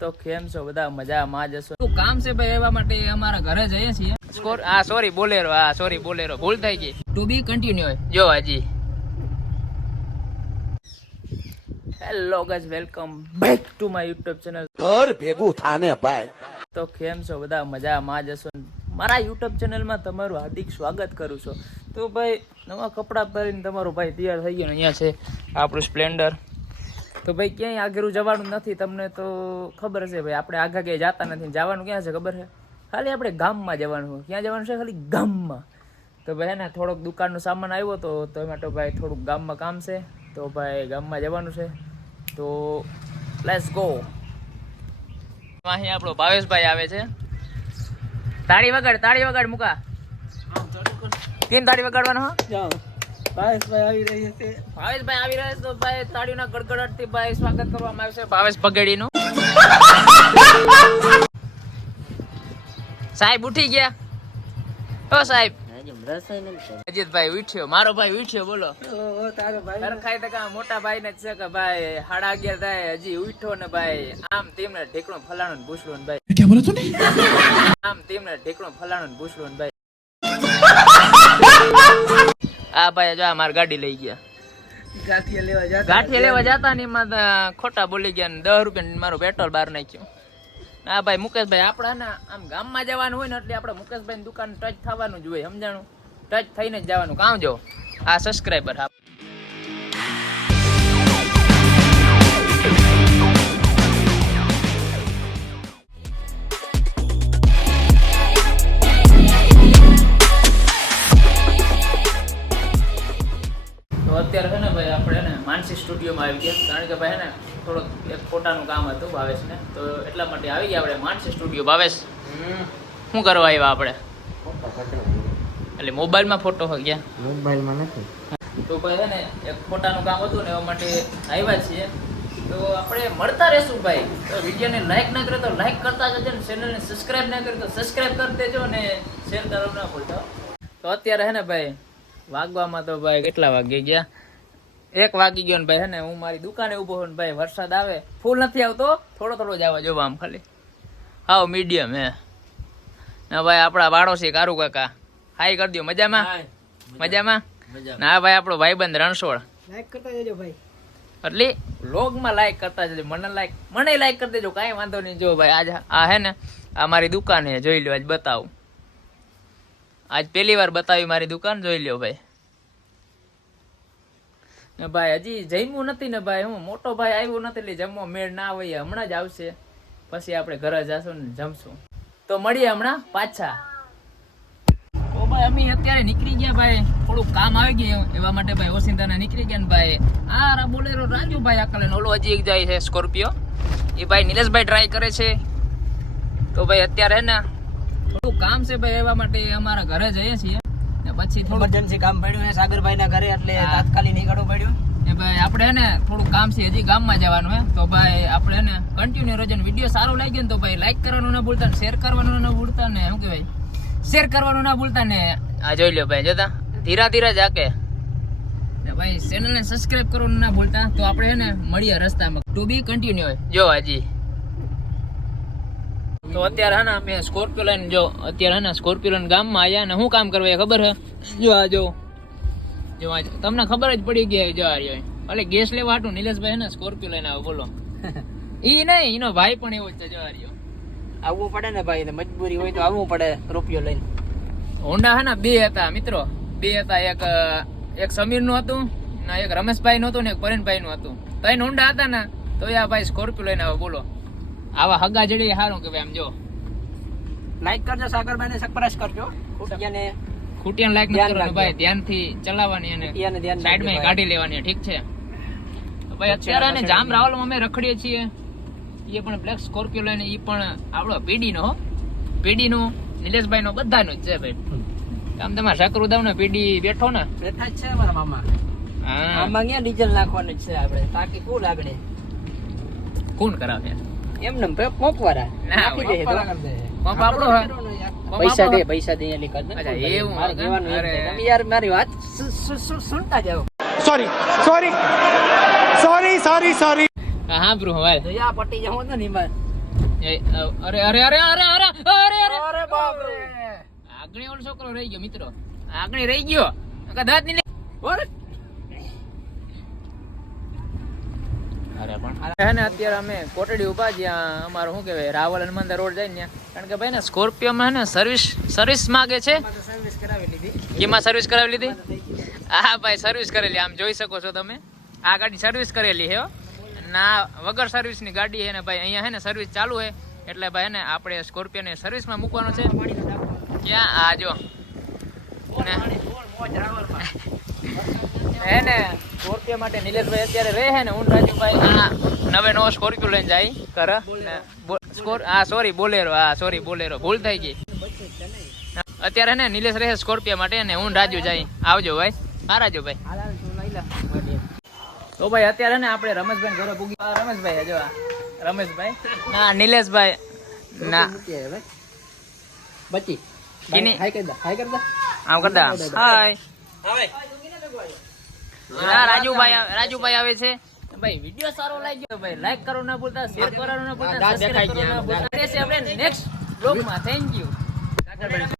તો કેમ છો બધા મજામાં જશો તો કામ છે ભાઈ એવા માટે અમારા ઘરે જઈએ છીએ સોરી બોલેરો ભૂલ થઈ ગઈ ટુ બી કન્ટિન્યુ જો હજી hello guys welcome back to my YouTube channel ઘર ભેગું થાને ભાઈ. તો કેમ છો બધા મજામાં જશો મારા યુટ્યુબ ચેનલમાં તમારું હાર્દિક સ્વાગત કરું છું. તો ભાઈ નવા કપડાં પહેરીને તમારો ભાઈ તૈયાર થઈ ગયો. અહીંયા છે આપણું સ્પ્લેન્ડર. તો ભાઈ ક્યાંય આગળ જવાનું નથી, તમને તો ખબર છે ભાઈ આપણે આગા ક્યાંય જતા નથી. જવાનું ક્યાં છે ખબર છે? ખાલી આપણે ગામમાં જવાનું હોય. ક્યાં જવાનું છે? ખાલી ગામમાં. તો ભાઈ ને થોડોક દુકાનનો સામાન આવ્યો તો માટે ભાઈ થોડુંક ગામમાં કામ છે. તો ભાઈ ગામમાં જવાનું છે, તો લેટ્સ ગો. અહીં આપણો ભાવેશભાઈ આવે છે. તાળી વગાડ મુકા. કેમ તાળી વગાડવાનો? ભાવેશભાઈ આવી રહ્યા છે તો ભાઈ તાળીઓના ગડગડાટથી ભાઈ સ્વાગત કરવામાં આવશે ભાવેશ પગડીનું. સાહેબ ઉઠી ગયા? ઓ સાહેબ. અજીતભાઈ ઉઠ્યો, મારો ભાઈ ઉઠ્યો. બોલો તારો ભાઈ ખાઈ તો મોટા ભાઈ ને છે કે ભાઈ 11:30 થાય હજી ઉઠ્યો ને ભાઈ આમ તેમને ઢેકણું ફલાણું પૂછલું ને ભાઈ ક્યાં બોલો તું? આમ તેમને ઢેકણું ફલાણું પૂછલું ને ભાઈ. આ ભાઈ જો મારી ગાડી લઈ ગયા. ગાંઠિયા લેવા જતા ને એમાં ખોટા બોલી ગયા ને 10 રૂપિયા મારું પેટ્રોલ બહાર નાખ્યું. હા ભાઈ મુકેશભાઈ આપડા ને આમ ગામમાં જવાનું હોય ને એટલે આપણે મુકેશભાઈ દુકાન ટચ થવાનું જ હોય, સમજાણું? ટચ થઈને જ જવાનું. કામ જો આ સબસ્ક્રાઈબર આપ. તો અત્યારે છે ને ભાઈ આપણે ને માનસી સ્ટુડિયોમાં આવી ગયા, કારણ કે ભાઈ ને થોડોક એક ફોટાનું કામ હતું ભાવેશને, તો એટલા માટે આવી ગયા આપણે માનસી સ્ટુડિયો. ભાવેશ શું કરવા આવ્યા આપણે? એટલે મોબાઈલમાં ફોટો હોય ગયા? મોબાઈલમાં નથી. તો ભાઈ છે ને એક ફોટાનું કામ હતું ને એવા માટે આવ્યા છીએ. તો આપણે મળતા રહેશું ભાઈ. તો વિડીયોને લાઈક ના કરે તો લાઈક કરતા જજો ને ચેનલને સબસ્ક્રાઈબ ના કરે તો સબસ્ક્રાઈબ કરી દેજો ને શેર કરવાનું ના ભૂલતા. તો અત્યારે છે ને ભાઈ વાગવામાં તો ભાઈ કેટલા વાગી ગયા? 1 વાગી ગયો ને ભાઈ હે ને હું મારી દુકાને ઉભો છું ને ભાઈ વરસાદ આવે, ફૂલ નથી આવતો, થોડો જ આવે જોવા આમ ખાલી હાવ મીડિયમ હે ના ભાઈ. આપણા વાળો છે કારુ કાકા, હાઈ કરી દો. મજામાં? ના ભાઈ આપણો ભાઈબંધ રણછોડ. લાઈક કરતા જજો ભાઈ, એટલે વ્લોગમાં લાઈક કરતા જજો. મને લાઈક કરી દેજો, કાંઈ વાંધો નહીં. જો ભાઈ આજ આ હે ને આ મારી દુકાન હે, જોઈ લો. આજ બતાવું, આજ પહેલી વાર બતાવી મારી દુકાન, જોઈ લ્યો ભાઈ. ભાઈ હજી જમ્યું નથી ને ભાઈ, હું મોટો ભાઈ આવ્યો નથી એટલે જમવા મેળ ના હોય. હમણાં જ આવશે પછી આપણે ઘરે જશું ને જમશું. તો મળીએ હમણાં પાછા. તો ભાઈ અમે અત્યારે નીકળી ગયા ભાઈ, થોડુંક કામ આવી ગયું એવા માટે ભાઈ ઓસિંતાના નીકળી ગયા ને ભાઈ. આ બોલેરો રાજુભાઈ આકલે ઓલો હજી એક જાય છે સ્કોર્પિયો, એ ભાઈ નિલેશભાઈ ટ્રાય કરે છે. તો ભાઈ અત્યારે ને થોડું કામ છે ભાઈ એવા માટે અમારા ઘરે જઈએ છીએ. પછી થોડું ઇમરજન્સી કામ પડ્યું છે સાગરભાઈ ના ઘરે, એટલે તાત્કાલિક નીકળવું પડ્યું. એ ભાઈ આપણે ને થોડું કામ છે, હજી ગામમાં જવાનું હે. તો ભાઈ આપણે ને કન્ટિન્યુ રહેજો. વિડીયો સારો લાગ્યો ને તો ભાઈ લાઈક કરવાનું ના ભૂલતા, શેર કરવાનું ના ભૂલતા ને શું કહેવાય શેર કરવાનું ના ભૂલતા ને આ જોઈ લો ભાઈ, જોતા ધીરા જાકે ને ભાઈ ચેનલને સબસ્ક્રાઇબ કરવાનું ના ભૂલતા. તો આપણે ને મળીએ રસ્તામાં. ટુ બી કન્ટિન્યુ જો હજી. તો અત્યારે હે ને અમે સ્કોર્પિયો લઈને અત્યારે હે ને સ્કોર્પિયો લઈને ગામમાં આવ્યા ને શું કામ કરવા ખબર હે? જો આ જો તમને ખબર જ પડી ગઈ. જો આ એટલે ગેસ લેવા હાટું નિલેશભાઈ હે ને સ્કોર્પિયો લઈને આવે. બોલો ઈ નહીં, એનો ભાઈ પણ એવો જ છે. જો આવવું પડે ને ભાઈ, મજબૂરી હોય તો આવવું પડે રૂપિયો લઈને. હોન્ડા હે ને 2 હતા મિત્રો, 2 હતા. એક સમીર નું હતું ને એક રમેશભાઈ નું હતું ને એક પરેનભાઈ નું હતું. 3 હોન્ડા હતા ને તો આ ભાઈ સ્કોર્પિયો લઈને આવે. બોલો આવા હગા જડી સારું કે આમ જો. લાઈક કરજો, સાગરભાઈ ને સબસ્ક્રાઇબ કરજો. ખૂટિયાને લાઈક ન કરવાનું ભાઈ, ધ્યાનથી ચલાવવાની અને સાઈડમાં કાઢી લેવાની, ઠીક છે? ભાઈ અત્યારે ને જામ રાવલમાં અમે રખડીએ છીએ. એ પણ બ્લેક સ્કોર્પિયો લઈને, એ પણ આપણો પીડી નો નિલેશભાઈ નો બધાનો જ છે ભાઈ. આમ તમારે શકરુદાવ ને પીડી બેઠો ને બેઠા જ છે મારા મામા. હા આમાં ક્યાં ડીઝલ નાખવાનું જ છે આપણે, તાકી કોણ આગળ કોણ કરાવે એમને પોપવાળા નાખી દે. પંપ આપણો પૈસા દે એલી કર. અચ્છા એવું મારે કહેવાનું એમ છે. તમે યાર મારી વાત સુનતા જાઓ. સોરી હા બ્રો ભાઈ તો યા પટી જાવ તો ની અરે અરે અરે અરે અરે અરે અરે અરે બાપ રે આગળ ઓલો છોકરો રહી ગયો મિત્રો, આગળ રહી ગયો, દાંત ની ઓરે અરે પણ હે ને અત્યારે અમે કોટડી ઉભા જ્યાં અમારું શું કહેવાય રાવલ હનુમાનદા રોડ જાય ને ત્યાં. કારણ કે ભાઈ ને સ્કોર્પિયોમાં હે ને સર્વિસ માગે છે. સર્વિસ કરાવી લીધી. કેમાં સર્વિસ કરાવી લીધી? હા ભાઈ સર્વિસ કરેલી, આમ જોઈ શકો છો તમે. આ ગાડી સર્વિસ કરેલી હે ના, વગર સર્વિસ ની ગાડી હે ને ભાઈ. અહીંયા હે ને સર્વિસ ચાલુ હે એટલે ભાઈ ને આપણે સ્કોર્પિયો ને સર્વિસમાં મૂકવાનો છે. ક્યાં આ જો હે ને સ્કોર્પિયો માટે નિલેશભાઈ અત્યારે રહે છે ને. હું રાજુભાઈ આ નવે નવો સ્કોર્પિયો લઈને જાય કર સોરી બોલેરો, હા સોરી બોલેરો, ભૂલ થઈ ગઈ. અત્યારે ને નિલેશ રહે સ્કોર્પિયો માટે ને હું રાજુ જાય. આવજો ભાઈ. હા રાજુભાઈ. તો ભાઈ અત્યારે ને આપણે રમેશભાઈ ઘરે પૂગી. રમેશભાઈ જો રમેશભાઈ ના નિલેશભાઈ ના બચી કિની હાય કરી દે, હાય કરી દે. આમ કરતા હાય. હવે હા રાજુભાઈ આવે છે. ભાઈ વિડિયો સારો લાગ્યો ભાઈ લાઈક કરો ના ભૂલતા, શેર કરવાનું ના ભૂલતા, સબસ્ક્રાઇબ કરવાનું ના ભૂલતા. આપણે નેક્સ્ટ બ્લોગમાં થેન્ક યુ.